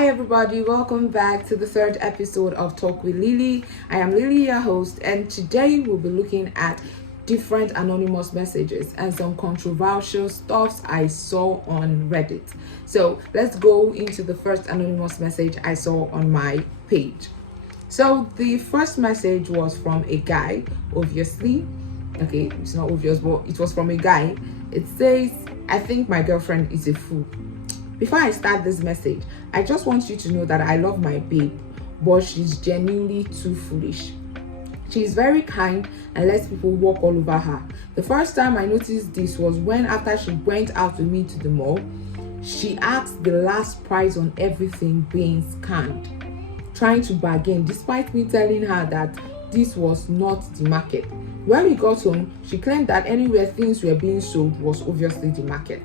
Hi everybody, welcome back to the third episode of Talk with Lily. I am Lily, your host, and today we'll be looking at different anonymous messages and some controversial stuffs I saw on Reddit. So let's go into the first anonymous message I saw on my page. So the first message was from a guy, obviously. Okay, it's not obvious, but it was from a guy. It says, "I think my girlfriend is a fool." Before I start this message, I just want you to know that I love my babe, but she's genuinely too foolish. She is very kind and lets people walk all over her. The first time I noticed this was when, after she went out with me to the mall, she asked the last price on everything being scanned, trying to bargain despite me telling her that this was not the market. When we got home, she claimed that anywhere things were being sold was obviously the market.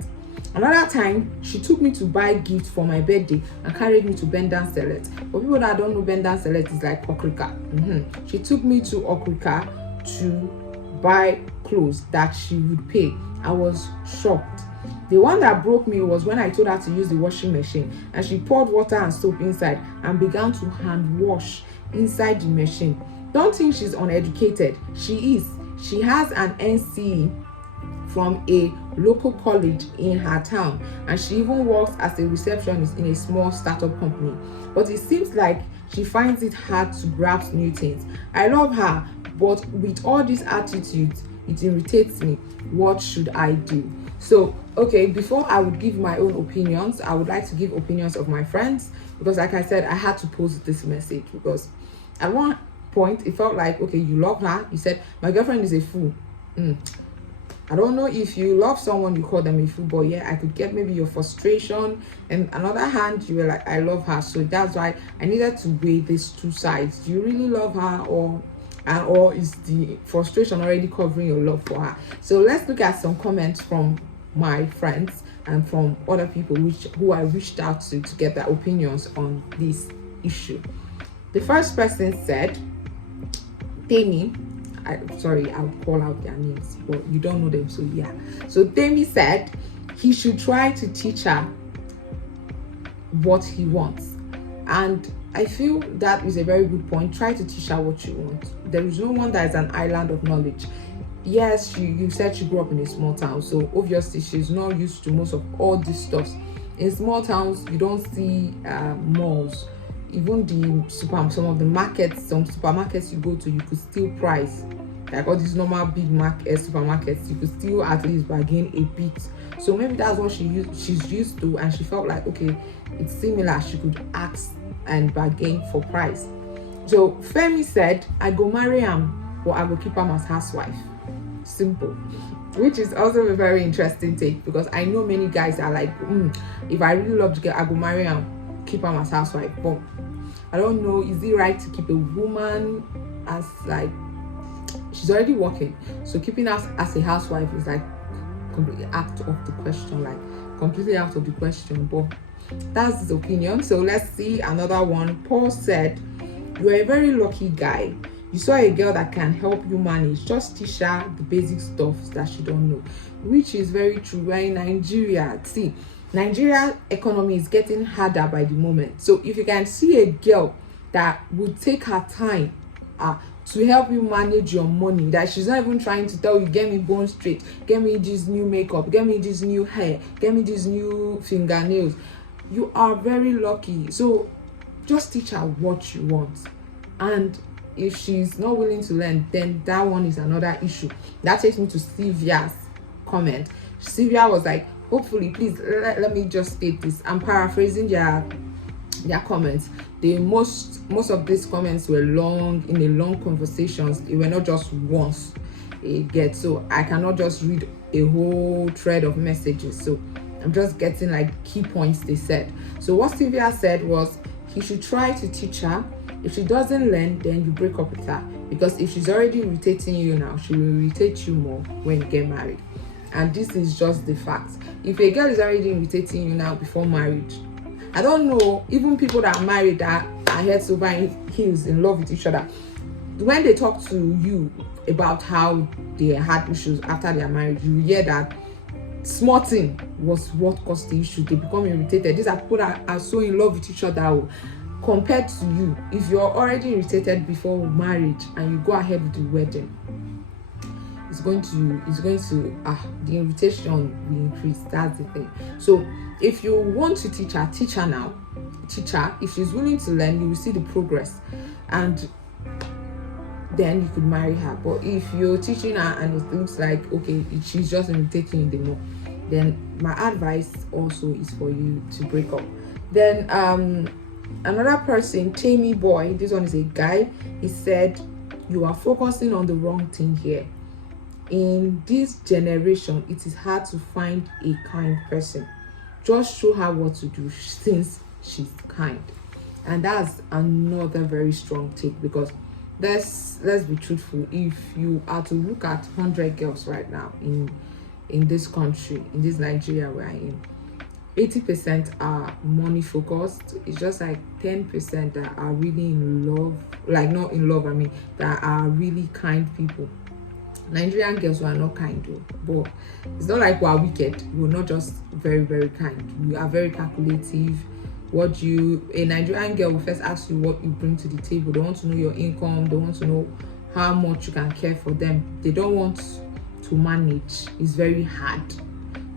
Another time, she took me to buy gifts for my birthday and carried me to Bendan Select. For people that don't know, Bendan Select is like Okrika. She took me to Okrika to buy clothes that she would pay. I was shocked. The one that broke me was when I told her to use the washing machine and she poured water and soap inside and began to hand wash inside the machine. Don't think she's uneducated. She is. She has an NCE from a local college in her town, and she even works as a receptionist in a small startup company. But it seems like she finds it hard to grasp new things. I love her, but with all these attitudes, it irritates me. What should I do? So, okay, before I would give my own opinions, I would like to give opinions of my friends, because like I said, I had to post this message because at one point it felt like, okay, you love her. You said my girlfriend is a fool. I don't know if you love someone, you call them a fool, but yeah, I could get maybe your frustration. And another hand, you were like, I love her. So that's why I needed to weigh these two sides. Do you really love her, or is the frustration already covering your love for her? So let's look at some comments from my friends and from other people who I reached out to get their opinions on this issue. The first person said, Tammy, I'll call out their names, but you don't know them, so yeah. So Tammy said he should try to teach her what he wants. And I feel that is a very good point. Try to teach her what you want. There is no one that is an island of knowledge. Yes, you said she grew up in a small town, so obviously she's not used to most of all these stuff. In small towns, you don't see malls. Even some of the markets, some supermarkets you go to, you could still price. Like all these normal big supermarkets, you could still at least bargain a bit. So maybe that's what she's used to, and she felt like, okay, it's similar. She could ask and bargain for price. So Femi said, I go marry him, or I go keep him as housewife. Simple. Which is also a very interesting take, because I know many guys are like, if I really love the girl, I go marry him, keep him as housewife. But I don't know, is it right to keep a woman as like, she's already working, so keeping us as a housewife is like completely out of the question, but that's his opinion. So let's see another one. Paul said, you're a very lucky guy. You saw a girl that can help you manage. Just teach her the basic stuff that she don't know, which is very true. We're in Nigeria. See, Nigeria economy is getting harder by the moment. So if you can see a girl that would take her time to help you manage your money, that she's not even trying to tell you, get me bone straight, get me this new makeup, get me this new hair, get me this new fingernails, you are very lucky. So just teach her what you want. And if she's not willing to learn, then that one is another issue. That takes me to Sylvia's comment. Sylvia was like, hopefully, please let me just state this. I'm paraphrasing their comments. Most of these comments were long conversations. It were not just once so I cannot just read a whole thread of messages. So I'm just getting like key points they said. So what Sylvia said was he should try to teach her. If she doesn't learn, then you break up with her, because if she's already irritating you now, she will irritate you more when you get married. And this is just the fact. If a girl is already irritating you now before marriage, I don't know, even people that are married that are heads over heels in love with each other, when they talk to you about how they had issues after their marriage, you hear that small thing was what caused the issue. They become irritated. These are people that are so in love with each other. Compared to you, if you're already irritated before marriage and you go ahead with the wedding, it's going to the irritation will increase. That's the thing. So if you want to teach her now. If she's willing to learn, you will see the progress, and then you could marry her. But if you're teaching her and it looks like she's just irritating you the more, then my advice also is for you to break up. Then another person, Tammy Boy, this one is a guy, he said, you are focusing on the wrong thing here. In this generation, it is hard to find a kind person. Just show her what to do since she's kind. And that's another very strong take, because let's be truthful. If you are to look at 100 girls right now in this country, in this Nigeria we're in, 80% are money focused. It's just like 10% that are really in love, like not in love, that are really kind people. Nigerian girls were not kind though, but it's not like we're wicked. We're not just very, very kind. We are very calculative. A Nigerian girl will first ask you what you bring to the table. They want to know your income. They want to know how much you can care for them. They don't want to manage. It's very hard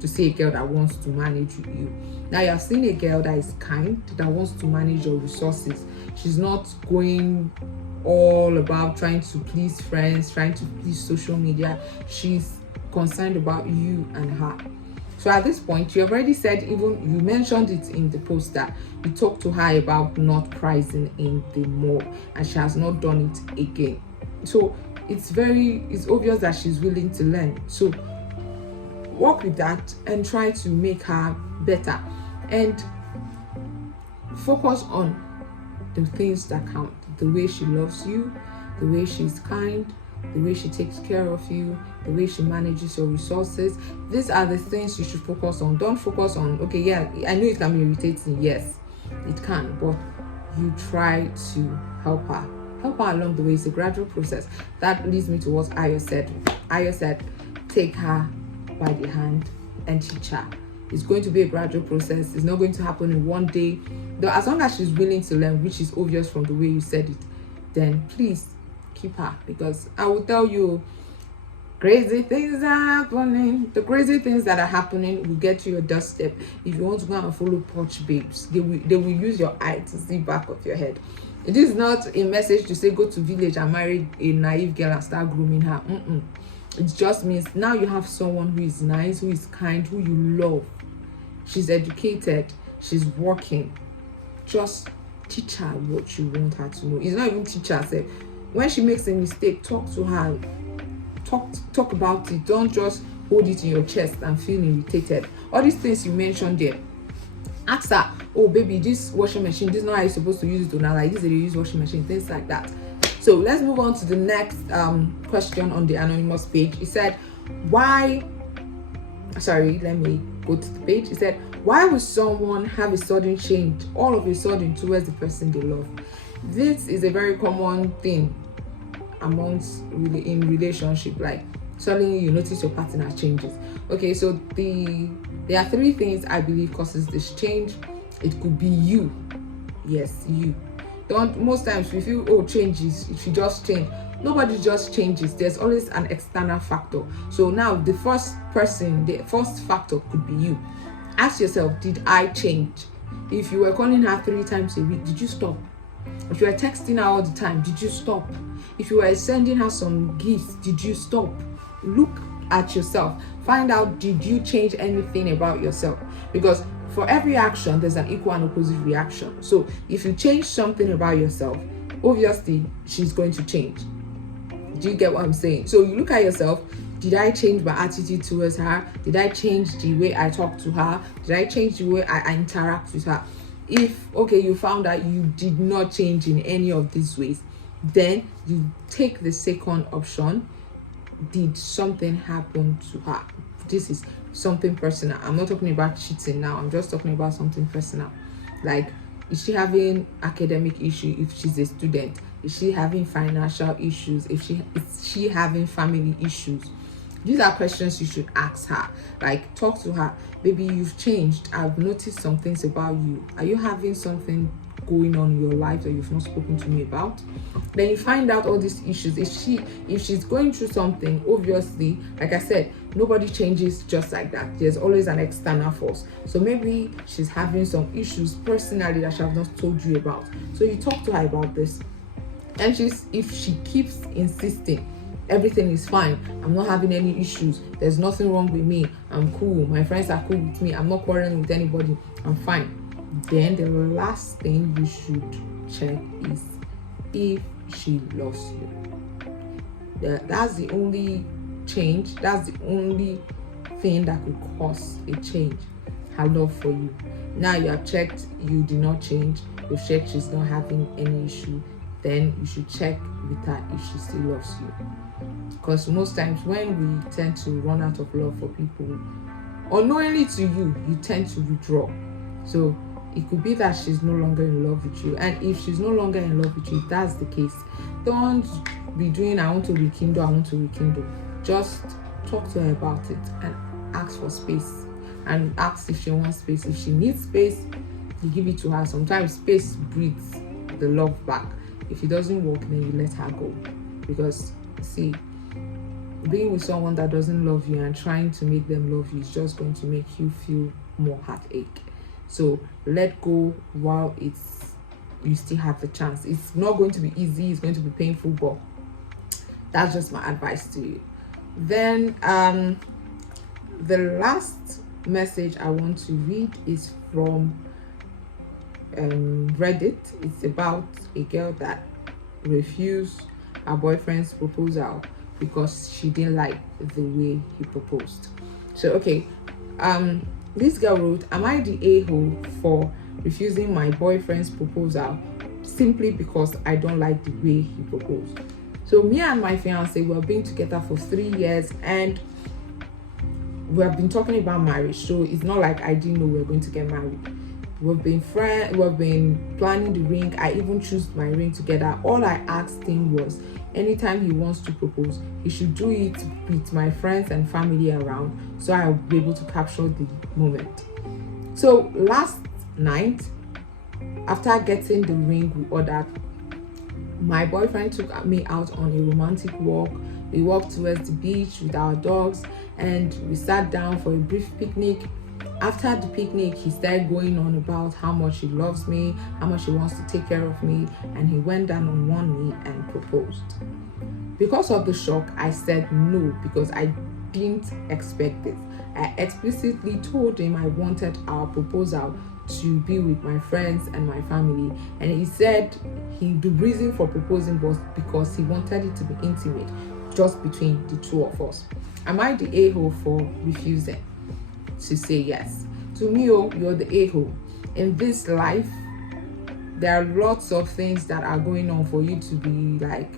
to see a girl that wants to manage you. Now you're seeing a girl that is kind, that wants to manage your resources. She's not going all about trying to please friends, trying to please social media. She's concerned about you and her. So at this point, you have already said, even you mentioned it in the post, that you talked to her about not pricing in the mall, and she has not done it again. So it's obvious that she's willing to learn. So work with that and try to make her better, and focus on the things that count. The way she loves you, the way she's kind, the way she takes care of you, the way she manages your resources. These are the things you should focus on. Don't focus on, I know it can be irritating. Yes, it can, but you try to help her along the way. It's a gradual process. That leads me to what Ayo said. Ayo said, take her by the hand and teach her. It's going to be a gradual process. It's not going to happen in one day. Though, as long as she's willing to learn, which is obvious from the way you said it, then please keep her. Because I will tell you, crazy things are happening. The crazy things that are happening will get to your doorstep. If you want to go and follow Porch Babes, they will use your eye to see back of your head. It is not a message to say go to village and marry a naive girl and start grooming her. It just means now you have someone who is nice, who is kind, who you love. She's educated, she's working. Just teach her what you want her to know. It's not even teach herself. When she makes a mistake, talk to her. Talk about it. Don't just hold it in your chest and feel irritated. All these things you mentioned there, ask her, oh baby, this washing machine, this is not how you're supposed to use it. Now, like this, they use washing machine, things like that. So let's move on to the next question on the anonymous page. It said, let me go to the page. It said, why would someone have a sudden change all of a sudden towards the person they love? This is a very common thing in relationship. Like suddenly you notice your partner changes. Okay, so there are three things I believe causes this change. It could be you. Yes, you. Most times we feel, changes, it should just change. Nobody just changes. There's always an external factor. So now the first factor could be you. Ask yourself, did I change? If you were calling her 3 times a week, did you stop? If you were texting her all the time, did you stop? If you were sending her some gifts, did you stop? Look at yourself. Find out, did you change anything about yourself? Because for every action, there's an equal and opposite reaction. So if you change something about yourself, obviously she's going to change. Do you get what I'm saying? So you look at yourself. Did I change my attitude towards her? Did I change the way I talk to her? Did I change the way I interact with her? If, you found out you did not change in any of these ways, then you take the second option. Did something happen to her? This is something personal. I'm not talking about cheating now. I'm just talking about something personal. Like, is she having academic issue if she's a student? Is she having financial issues? Is she having family issues? These are questions you should ask her. Like, talk to her. Baby, you've changed. I've noticed some things about you. Are you having something going on in your life that you've not spoken to me about? Then you find out all these issues. If she's going through something, obviously, like I said, nobody changes just like that. There's always an external force. So maybe she's having some issues personally that she has not told you about. So you talk to her about this. And if she keeps insisting, everything is fine, I'm not having any issues, there's nothing wrong with me, I'm cool, my friends are cool with me, I'm not quarreling with anybody, I'm fine, then the last thing you should check is if she loves you. That's the only change, that's the only thing that could cause a change, her love for you. Now you have checked, you did not change, you've checked she's not having any issue, then you should check with her if she still loves you. Because most times when we tend to run out of love for people, unknowingly to you, you tend to withdraw. So it could be that she's no longer in love with you. And if she's no longer in love with you, if that's the case, don't be doing I want to rekindle. Just talk to her about it and ask for space. And ask if she wants space. If she needs space, you give it to her. Sometimes space breeds the love back. If it doesn't work, then you let her go. Because see, being with someone that doesn't love you and trying to make them love you is just going to make you feel more heartache. So let go while you still have the chance. It's not going to be easy, it's going to be painful, but that's just my advice to you. Then the last message I want to read is from Reddit. It's about a girl that refused her boyfriend's proposal because she didn't like the way he proposed. So okay, this girl wrote, am I the a-hole for refusing my boyfriend's proposal simply because I don't like the way he proposed? So me and my fiance were being together for 3 years and we have been talking about marriage, so it's not like I didn't know we were going to get married. We've been friends, we've been planning the ring. I even chose my ring together. All I asked him was, anytime he wants to propose, he should do it with my friends and family around, so I'll be able to capture the moment. So last night, after getting the ring we ordered, my boyfriend took me out on a romantic walk. We walked towards the beach with our dogs and we sat down for a brief picnic. After the picnic, he started going on about how much he loves me, how much he wants to take care of me, and he went down on one knee and proposed. Because of the shock, I said no because I didn't expect it. I explicitly told him I wanted our proposal to be with my friends and my family, and he said the reason for proposing was because he wanted it to be intimate, just between the two of us. Am I the a-hole for refusing to say yes? To me, you're the a-hole. In this life, there are lots of things that are going on for you to be like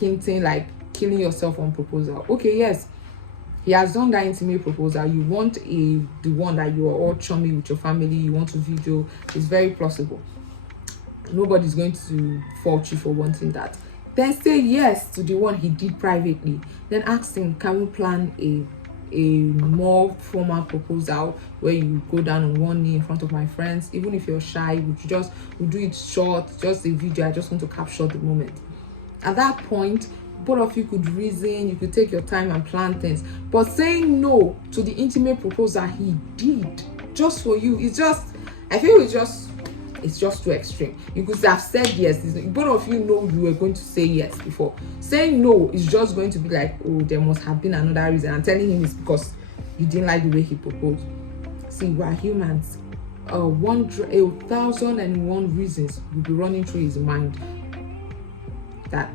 hinting, like killing yourself on proposal. Okay, yes, he has done that intimate proposal. You want the one that you are all chummy with your family, you want to video. It's very plausible. Nobody's going to fault you for wanting that. Then say yes to the one he did privately. Then ask him, can we plan a more formal proposal where you go down on one knee in front of my friends? Even if you're shy, we do it short, just a video. I just want to capture the moment. At that point, both of you could reason, you could take your time and plan things. But saying no to the intimate proposal he did just for you, I feel it's just too extreme. You could have said yes. Both of you know you were going to say yes before. Saying no is just going to be like, oh, there must have been another reason. And telling him it's because you didn't like the way he proposed. See, we're humans. 1,001 reasons will be running through his mind that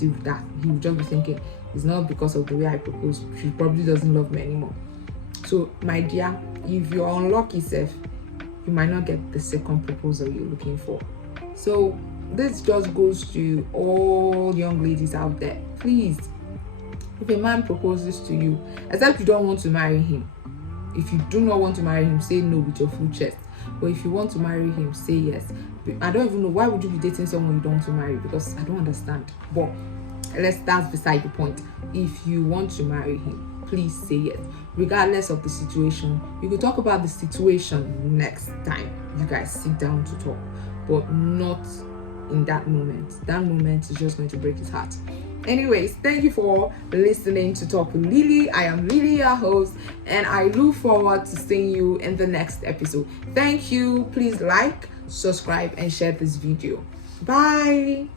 he will just be thinking, it's not because of the way I proposed. She probably doesn't love me anymore. So, my dear, if you're unlucky, you might not get the second proposal you're looking for. So this just goes to all young ladies out there. Please, if a man proposes to you, except you don't want to marry him, if you do not want to marry him, say no with your full chest. But if you want to marry him, say yes. I don't even know, why would you be dating someone you don't want to marry? Because I don't understand. But that's beside the point. If you want to marry him, please say yes, regardless of the situation. We could talk about the situation next time you guys sit down to talk, but not in that moment. That moment is just going to break his heart. Anyways, thank you for listening to Talk with Lily. I am Lily, your host, and I look forward to seeing you in the next episode. Thank you. Please like, subscribe, and share this video. Bye.